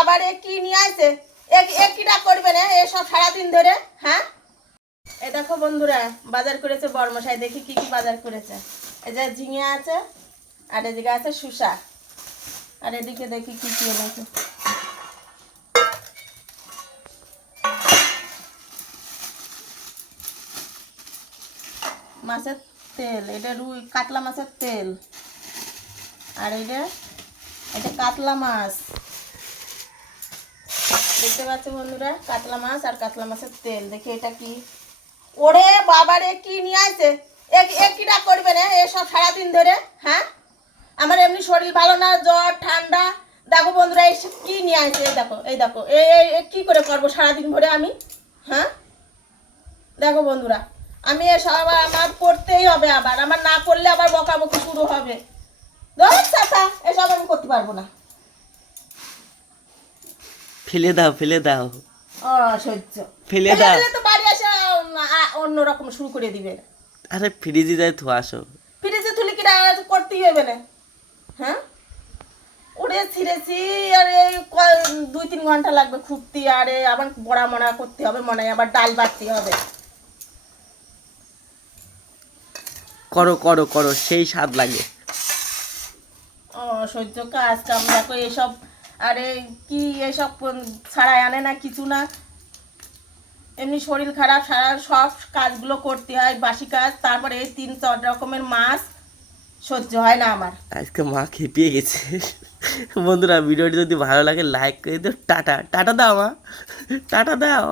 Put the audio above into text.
বাবারে কি নিয়ে আসে কিটা করবে না এসব সারাদিন ধরে। হ্যাঁ, এ দেখো বন্ধুরা, বাজার করেছে বড়মশাই। দেখি কি কি বাজার করেছে। এই যে ঝিঙে আছে, আর এদিকে আছে শুষা, আর এদিকে দেখি কি কি এনেছে। মাছের তেল, এটা রুই কাতলা মাছের তেল, আর এটা কাতলা মাছ। দেখতে পাচ্ছ বন্ধুরা, কাতলা মাছ আর কাতলা মাছের তেল। দেখি এটা কি। ওরে বাবারে কি নিয়ে আসে কিটা করবে না এসব সারাদিন ধরে। হ্যাঁ, আমার এমনি শরীর ভালো না, জ্বর ঠান্ডা। দেখো বন্ধুরা, এই কি নিয়ে আসে। দেখো, এই দেখো, এই কি করে করবো সারাদিন ভরে আমি। হ্যাঁ, দেখো বন্ধুরা, আমি এসব আবার আমার করতেই হবে। আবার আমার না করলে আবার বকাবকি শুরু হবে। এসব আমি করতে পারবো না। ফেলে দাও, ফেলে দাও, সহ্য ফেলে দাও। তো বাড়ি এসে অন্যরকম শুরু করে দিবে। আরে ফ্রিজে যাই তো আসো। ফ্রিজে তুলি কিনা করতেই হবে না। হ্যাঁ, ওরে ছিঁড়েছি, আর এই 2-3 ঘন্টা লাগবে খুঁড়তে। আরে আবার বড়া মনা করতে হবে, মনে হয় আবার ডাল বাটতে হবে। করো করো করো, সেই স্বাদ লাগে। সহ্য কাজ কাম দেখো এসব। আরে কি এসব ছাড়াই আনে না কিছু না। এমনি শরীর খারাপ, সারা সব কাজগুলো করতে হয়, বাসি কাজ। তারপরে এই 3-4 রকমের মাছ সহ্য হয় না আমার। আজকে মা খেপিয়ে গেছে। বন্ধুরা, ভিডিওটি যদি ভালো লাগে লাইক করে দিও। টাটা টাটা দাও মা, টাটা দাও।